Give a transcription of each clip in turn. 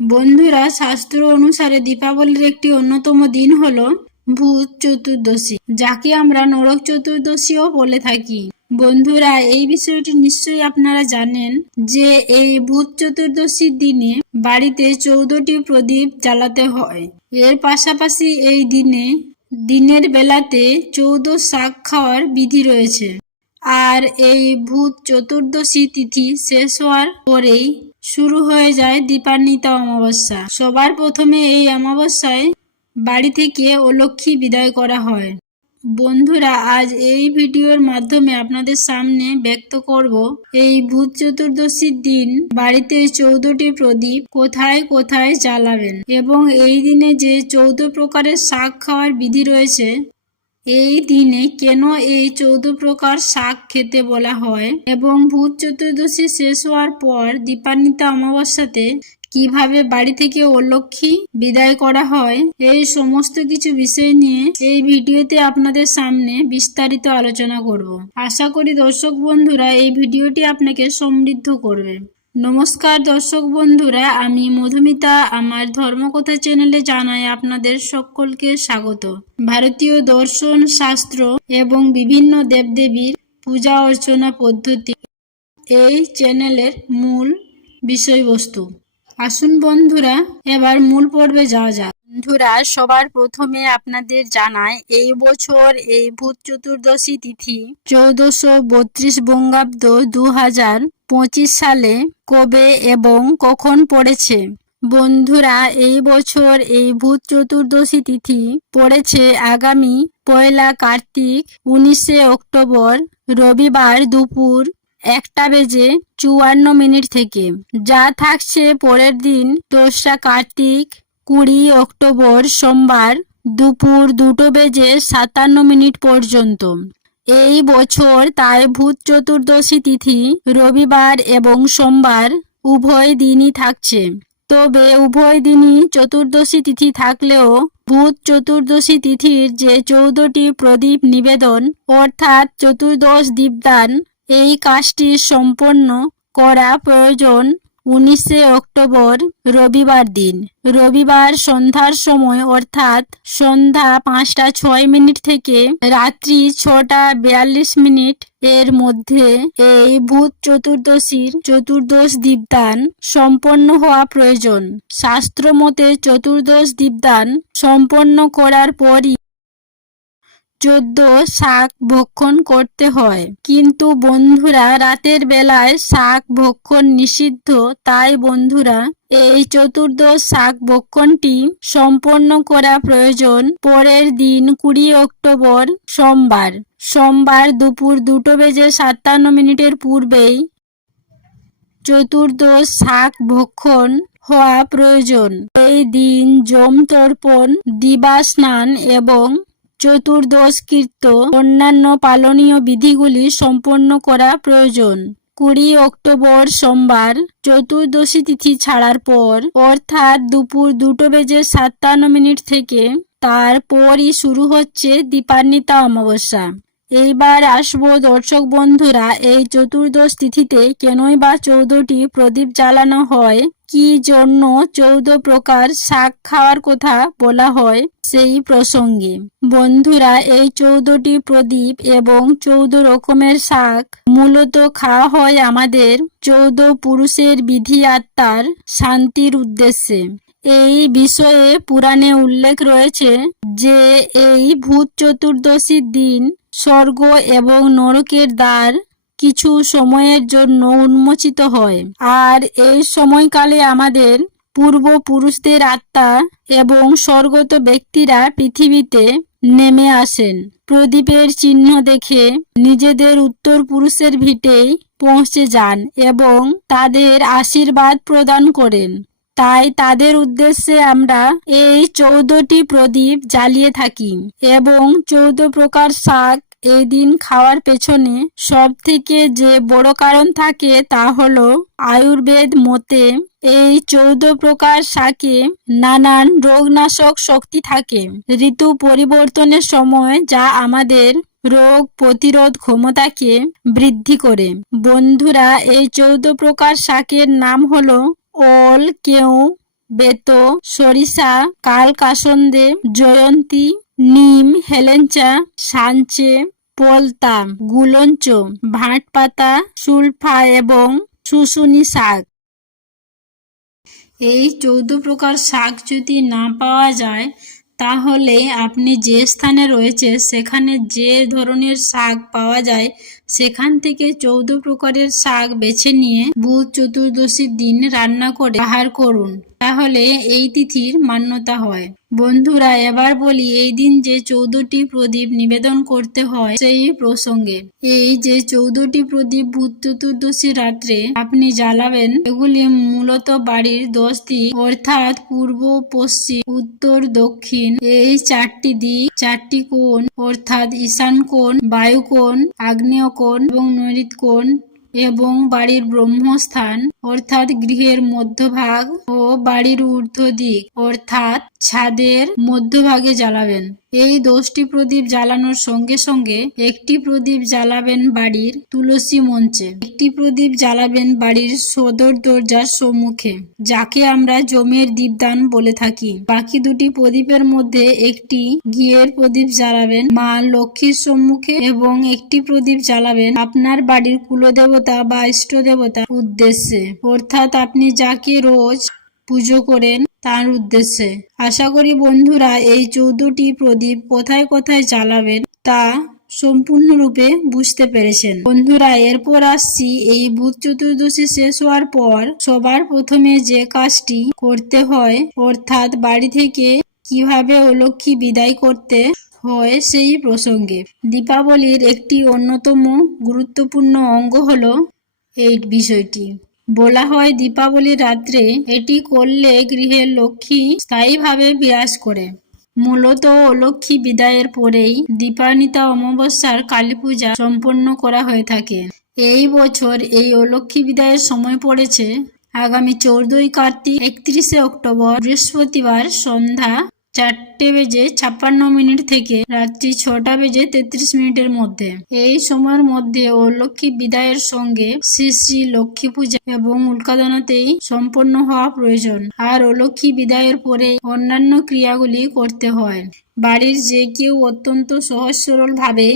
বন্ধুরা, শাস্ত্র অনুসারে দীপাবলির একটি অন্যতম দিন হলো ভূত চতুর্দশী, যাকে আমরা নরক চতুর্দশীও বলে থাকি। বন্ধুরা, এই বিষয়টি নিশ্চয়ই আপনারা জানেন যে এই ভূত চতুর্দশীর দিনে বাড়িতে চৌদ্দটি প্রদীপ জ্বালাতে হয়। এর পাশাপাশি এই দিনে, দিনের বেলাতে চৌদ্দ শাক খাওয়ার বিধি রয়েছে। আর এই ভূত চতুর্দশী তিথি শেষ হওয়ার পরেই শুরু হয়ে যায় দীপান্বিতা অমাবস্যা। সবার প্রথমে এই অমাবস্যায় বাড়ি থেকে অলক্ষী বিদায় করা হয়। বন্ধুরা, আজ এই ভিডিওর মাধ্যমে আপনাদের সামনে ব্যক্ত করব এই ভূত চতুর্দশীর দিন বাড়িতে চৌদ্দটি প্রদীপ কোথায় কোথায় জ্বালাবেন এবং এই দিনে যে চৌদ্দ প্রকারের শাক খাওয়ার বিধি রয়েছে এই দিনে কেন এই চৌদ্দ প্রকার শাক খেতে বলা হয় এবং ভূত চতুর্দশী শেষ হওয়ার পর দীপান্বিতা অমাবস্যাতে কীভাবে বাড়ি থেকে অলক্ষী বিদায় করা হয়, এই সমস্ত কিছু বিষয় নিয়ে এই ভিডিওতে আপনাদের সামনে বিস্তারিত আলোচনা করব। আশা করি দর্শক বন্ধুরা এই ভিডিওটি আপনাকে সমৃদ্ধ করবে। নমস্কার দর্শক বন্ধুরা, আমি মধুমিতা। আমার ধর্মকথা চ্যানেলে জানাই আপনাদের সকলকে স্বাগত। ভারতীয় দর্শন শাস্ত্র এবং বিভিন্ন দেবদেবীর পূজা অর্চনা পদ্ধতি এই চ্যানেলের মূল বিষয়বস্তু। আসুন বন্ধুরা, এবার মূল পর্বে যাওয়া যাক। বন্ধুরা, সবার প্রথমে আপনাদের জানায় এই বছর এই ভূত চতুর্দশী তিথি, চৌদ্দশো বত্রিশ বঙ্গাব্দ দু হাজার পঁচিশ সালে কবে এবং কখন পড়েছে? বন্ধুরা, এই বছর এই ভূত চতুর্দশী তিথি পড়েছে আগামী পয়লা কার্তিক, উনিশে অক্টোবর, রবিবার দুপুর একটা বেজে চুয়ান্ন মিনিট থেকে। যা থাকছে পরের দিন দোসরা কার্তিক কুড়ি অক্টোবর সোমবার দুপুর দুটো বেজে সাতান্ন মিনিট পর্যন্ত। এই বছর তাই ভূত চতুর্দশী তিথি রবিবার এবং সোমবার উভয় দিনই থাকছে। তবে উভয় দিনই চতুর্দশী তিথি থাকলেও ভূত চতুর্দশী তিথির যে চৌদ্দটি প্রদীপ নিবেদন, অর্থাৎ চতুর্দশ দীপদান, এই কাজটি সম্পন্ন করা প্রয়োজন উনিশে অক্টোবর, রবিবার দিন। রবিবার সন্ধ্যার সময়, অর্থাৎ সন্ধ্যা পাঁচটা ছয় মিনিট থেকে রাত্রি ছটা বিয়াল্লিশ মিনিট এর মধ্যে এই ভূত চতুর্দশীর চতুর্দশ দীপদান সম্পন্ন হওয়া প্রয়োজন। শাস্ত্র মতে চতুর্দশ দীপদান সম্পন্ন করার পরই চোদ্দ শাক ভক্ষণ করতে হয়। কিন্তু বন্ধুরা, রাতের বেলায় শাক ভক্ষণ নিষিদ্ধ। তাই বন্ধুরা, এই চতুর্দশ শাক ভক্ষণটি সম্পন্ন করা প্রয়োজন পরের দিন কুড়ি অক্টোবর সোমবার। সোমবার দুপুর দুটো বেজে সাতান্ন মিনিটের পূর্বেই চতুর্দশ শাক ভক্ষণ হওয়া প্রয়োজন। এই দিন জম তর্পণ, দিবা স্নান এবং চতুর্দশ কীর্ত, অন্যান্য পালনীয় বিধিগুলি সম্পন্ন করা প্রয়োজন। কুড়ি অক্টোবর সোমবার, চতুর্দশী তিথি ছাড়ার পর, অর্থাৎ দুপুর দুটো বেজে সাতান্ন মিনিট থেকে তারপরই শুরু হচ্ছে দীপান্বিতা অমাবস্যা। এইবার আসব দর্শক বন্ধুরা, এই চতুর্দশ তিথিতে কেনই বা চৌদ্দটি প্রদীপ জ্বালানো হয়? কি জন্য চৌদ্দ প্রকার শাক খাওয়ার কথা বলা হয় সেই প্রসঙ্গে। বন্ধুরা, এই চৌদ্দটি প্রদীপ এবং চৌদ্দ রকমের শাক মূলত খাওয়া হয় আমাদের চৌদ্দ পুরুষের বিধি আত্মার শান্তির উদ্দেশ্যে। এই বিষয়ে পুরাণে উল্লেখ রয়েছে যে এই ভূত চতুর্দশীর দিন স্বর্গ এবং নরকের দ্বার কিছু সময়ের জন্য উন্মোচিত হয়। আর এই সময়কালে আমাদের পূর্বপুরুষদের আত্মা এবং স্বর্গত ব্যক্তিরা পৃথিবীতে নেমে আসেন। প্রদীপের চিহ্ন দেখে নিজেদের উত্তর পুরুষের ভিটেই পৌঁছে যান এবং তাদের আশীর্বাদ প্রদান করেন। তাই তাদের উদ্দেশ্যে আমরা এই চৌদ্দটি প্রদীপ জ্বালিয়ে থাকি এবং চৌদ্দ প্রকার শাক এই দিন খাওয়ার পেছনে সব থেকে যে বড় কারণ থাকে তা হলো আয়ুর্বেদ মতে এই চৌদ্দ প্রকার শাকে নানান রোগনাশক শক্তি থাকে। ঋতু পরিবর্তনের সময় যা আমাদের রোগ প্রতিরোধ ক্ষমতাকে বৃদ্ধি করে। বন্ধুরা, এই চৌদ্দ প্রকার শাকের নাম হলো ওল, কেউ, বেতো, সরিষা কাল কাসন্দে জয়ন্তী, নিম, হেলেঞ্চা, সাঞ্চে পলতা, গুলঞ্চ ভাট পাতা সুলফা এবং শুশুনি শাক। এই চৌদ্দ প্রকার শাক যদি না পাওয়া যায়, তাহলে আপনি যে স্থানে রয়েছে, সেখানে যে ধরনের শাক পাওয়া যায়, সেখান থেকে চৌদ্দ প্রকারের শাক বেছে নিয়ে বুধ চতুর্দশীর দিন রান্না করে আহার করুন। তাহলে এই তিথির মান্যতা হয়। বন্ধুরা, এবার বলি এই দিন যে চৌদ্দটি প্রদীপ নিবেদন করতে হয় সেই প্রসঙ্গে। এই যে চৌদ্দটি প্রদীপ ভূত চতুর্দশী রাত্রে আপনি জ্বালাবেন, এগুলি মূলত বাড়ির দশ দিক, অর্থাৎ পূর্ব, পশ্চিম, উত্তর, দক্ষিণ। এই চারটি দিক, চারটি কোণ, অর্থাৎ ঈশান কোণ বায়ু কোণ আগ্নেয় কোণ এবং নৈরিত কোণ এবং বাড়ির ব্রহ্মস্থান অর্থাৎ গৃহের মধ্যভাগ ও বাড়ির ঊর্ধ্ব দিক অর্থাৎ ছাদের মধ্যভাগে জ্বালাবেন। এই দশটি প্রদীপ জ্বালানোর সঙ্গে সঙ্গে একটি প্রদীপ জ্বালাবেন বাড়ির তুলসী মঞ্চে, একটি প্রদীপ জ্বালাবেন বাড়ির সদর দরজার সম্মুখে, যাকে আমরা জমের দীপদান বলে থাকি। বাকি দুটি প্রদীপের মধ্যে একটি ঘিয়ের প্রদীপ জ্বালাবেন মা লক্ষ্মীর সম্মুখে এবং একটি প্রদীপ জ্বালাবেন আপনার বাড়ির কুলদেবতা বা ইষ্ট দেবতা উদ্দেশ্যে। অর্থাৎ আপনি যাকে রোজ পুজো করেন তার উদ্দেশ্যে। আশা করি বন্ধুরা এই চৌদ্দটি প্রদীপ কোথায় কোথায় জ্বালাবেন তা সম্পূর্ণরূপে বুঝতে পেরেছেন। বন্ধুরা, এরপর আসছি এই বুধ চতুর্দশী শেষ হওয়ার পর সবার প্রথমে যে কাজটি করতে হয়, অর্থাৎ বাড়ি থেকে কীভাবে অলক্ষী বিদায় করতে হয় সেই প্রসঙ্গে। দীপাবলির একটি অন্যতম গুরুত্বপূর্ণ অঙ্গ হলো এই বিষয়টি। বলা হয় দীপাবলির রাত্রে এটি করলে গৃহের লক্ষ্মী স্থায়ীভাবে বিরাজ করে। মূলত অলক্ষ্মী বিদায়ের পরেই দীপান্বিতা অমাবস্যার কালী পূজা সম্পন্ন করা হয়ে থাকে। এই বছর এই অলক্ষ্মী বিদায়ের সময় পড়েছে। আগামী চৌদ্দই কার্তিক একত্রিশে অক্টোবর বৃহস্পতিবার সন্ধ্যা চারটে বেজে ছাপ্পান্ন মিনিট থেকে রাত্রি ছটা বেজে তেত্রিশ মিনিটের মধ্যে। এই সময়ের মধ্যে ও লক্ষ্মী বিদায়ের সঙ্গে শ্রী শ্রী লক্ষ্মী পূজা এবং উল্কাদনাতেই সম্পন্ন হওয়া প্রয়োজন। আর অলক্ষ্মী বিদায়ের পরে অন্যান্য ক্রিয়াগুলি করতে হয়। বাড়ির যে কেউ অত্যন্ত সহজ সরল ভাবে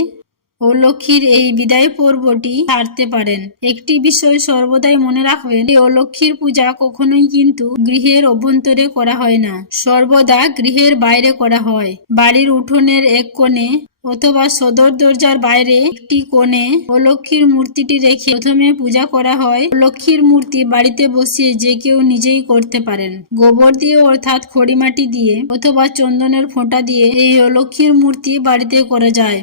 ও লক্ষ্মীর এই বিদায় পর্বটি ছাড়তে পারেন। একটি বিষয় সর্বদাই মনে রাখবেন এই অলক্ষ্মীর পূজা কখনোই কিন্তু গৃহের অভ্যন্তরে করা হয় না। সর্বদা গৃহের বাইরে করা হয়। বাড়ির উঠোনের এক কোণে অথবা সদর দরজার বাইরে একটি কোণে অলক্ষ্মীর মূর্তিটি রেখে প্রথমে পূজা করা হয়। লক্ষ্মীর মূর্তি বাড়িতে বসিয়ে যে কেউ নিজেই করতে পারেন। গোবর দিয়ে অর্থাৎ খড়িমাটি দিয়ে অথবা চন্দনের ফোঁটা দিয়ে এই অলক্ষ্মীর মূর্তি বাড়িতে করা যায়।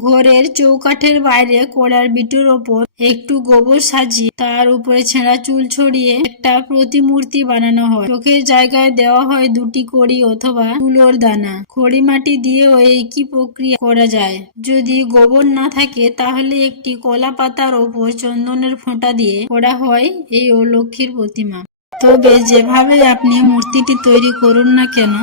ঘরের চৌকাঠের বাইরে কড়ার বিটুর ওপর একটু গোবর সাজিয়ে তার উপরে ছেঁড়া চুল ছড়িয়ে একটা প্রতিমূর্তি বানানো হয়। চোখের জায়গায় দেওয়া হয় দুটি কড়ি অথবা তুলোর দানা। খড়ি মাটি দিয়েও একই প্রক্রিয়া করা যায়। যদি গোবর না থাকে, তাহলে একটি কলা পাতার ওপর চন্দনের ফোঁটা দিয়ে করা হয়। এই অলক্ষীর প্রতিমা। তবে যেভাবে আপনি মূর্তিটি তৈরি করুন না কেন,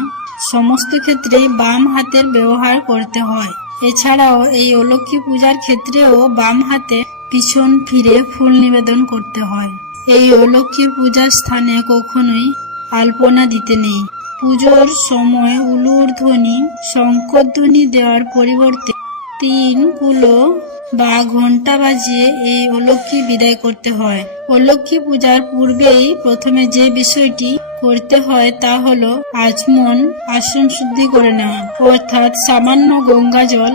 সমস্ত ক্ষেত্রেই বাম হাতের ব্যবহার করতে হয়। এছাড়াও এই অলক্ষ্মী পূজার ক্ষেত্রেও বাম হাতে পিছন ফিরে ফুল নিবেদন করতে হয়। এই অলক্ষ্মী পূজার স্থানে কখনোই আলপনা দিতে নেই। পুজোর সময় উলুর ধ্বনি, শঙ্কর ধ্বনি দেওয়ার পরিবর্তে তিন কুলো বা ঘণ্টা বাজিয়ে এই অলক্ষ্মী বিদায় করতে হয়। অলক্ষ্মী পূজার পূর্বেই প্রথমে যে বিষয়টি করতে হয় তা হলো আচমন আসন শুদ্ধি করে নেওয়া, অর্থাৎ সামান্য গঙ্গা জল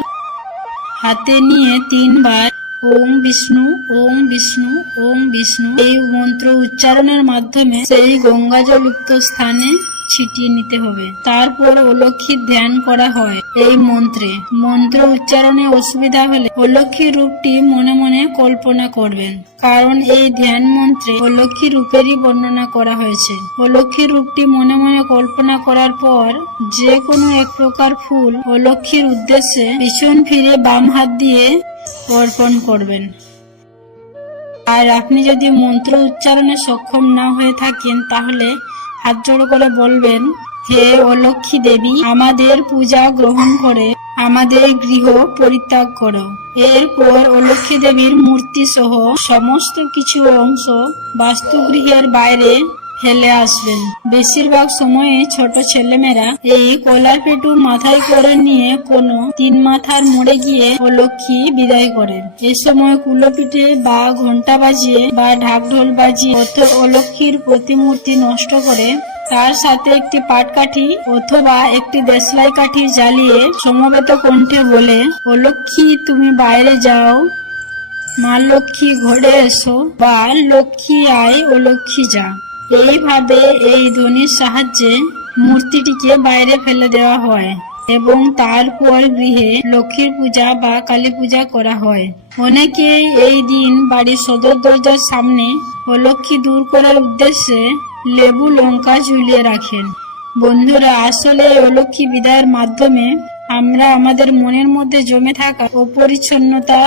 হাতে নিয়ে তিনবার ওম বিষ্ণু ওম বিষ্ণু ওম বিষ্ণু এই মন্ত্র উচ্চারণের মাধ্যমে সেই গঙ্গাজলযুক্ত স্থানে ছিটিয়ে নিতে হবে। তারপর অলক্ষীর ধ্যান করা হয় এই মন্ত্রে। মন্ত্র উচ্চারণে অসুবিধা হলে অলক্ষী রূপটি মনে মনে কল্পনা করবেন। কারণ এই ধ্যান মন্ত্রে অলক্ষী রূপেরই বর্ণনা করা হয়েছে। অলক্ষী রূপটি মনে মনে কল্পনা করার পর যে কোনো এক প্রকার ফুল অলক্ষীর উদ্দেশ্যে পিছন ফিরে বাম হাত দিয়ে অর্পণ করবেন। আর আপনি যদি মন্ত্র উচ্চারণে সক্ষম না হয়ে থাকেন তাহলে হাত করে বলবেন হে অলক্ষী দেবী, আমাদের পূজা গ্রহণ করে, আমাদের গৃহ পরিত্যাগ করো। এরপর অলক্ষ্মী দেবীর মূর্তি সহ সমস্ত কিছু অংশ বাস্তুগৃহের বাইরে ফেলে আসবেন। বেশিরভাগ সময়ে ছোট ছেলেমেয়েরা এই কলার পেটু মাথায় করে নিয়ে কোনো তিন মাথার মোড়ে গিয়ে অলক্ষ্মী বিদায় করেন। এই সময় কুলোপিঠে বা ঘণ্টা বাজিয়ে বা ঢাকঢোল বাজিয়ে অত অলক্ষ্মীর প্রতিমূর্তি নষ্ট করে তার সাথে একটি পাটকাঠি অথবা একটি দেশলাই কাঠি জ্বালিয়ে সমবেত কণ্ঠে বলে অলক্ষ্মী তুমি বাইরে যাও। মা লক্ষ্মী ঘরে এসো বা লক্ষ্মী আয় ও লক্ষ্মী যা। এইভাবে এই ধ্বনির সাহায্যে মূর্তিটিকে বাইরে ফেলে দেওয়া হয় এবং তারপর গৃহে লক্ষ্মীর পূজা বা কালী পূজা করা হয়। অনেকেই এই দিন বাড়ির সদর দরজার সামনে অলক্ষ্মী দূর করার উদ্দেশ্যে লেবু, লঙ্কা ঝুলিয়ে রাখেন। বন্ধুরা, আসলে এই অলক্ষ্মী বিদায়ের মাধ্যমে আমরা আমাদের মনের মধ্যে জমে থাকা অপরিচ্ছন্নতা,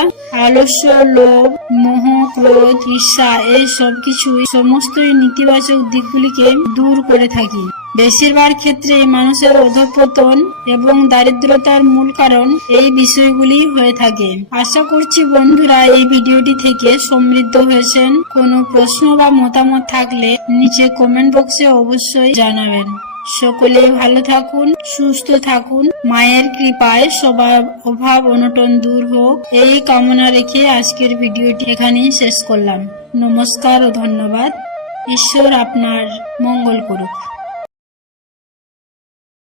আলস্য, লোভ, মোহ, ক্রোধ, ঈর্ষা, এই সব কিছুই সমস্তই নেতিবাচক দিকগুলিকে দূর করে থাকি। বেশিরভাগ ক্ষেত্রে মানুষের অধঃপতন এবং দারিদ্রতার মূল কারণ এই বিষয়গুলি হয়ে থাকে। আশা করছি বন্ধুরা এই ভিডিওটি থেকে সমৃদ্ধ হয়েছেন। কোনো প্রশ্ন বা মতামত থাকলে নিচে কমেন্ট বক্সে অবশ্যই জানাবেন। সকলে ভালো থাকুন, সুস্থ থাকুন। মায়ের কৃপায় সবার অভাব অনটন দূর হোক। এই কামনা রেখে আজকের ভিডিওটি এখানেই শেষ করলাম। নমস্কার ও ধন্যবাদ। ঈশ্বর আপনার মঙ্গল করুক।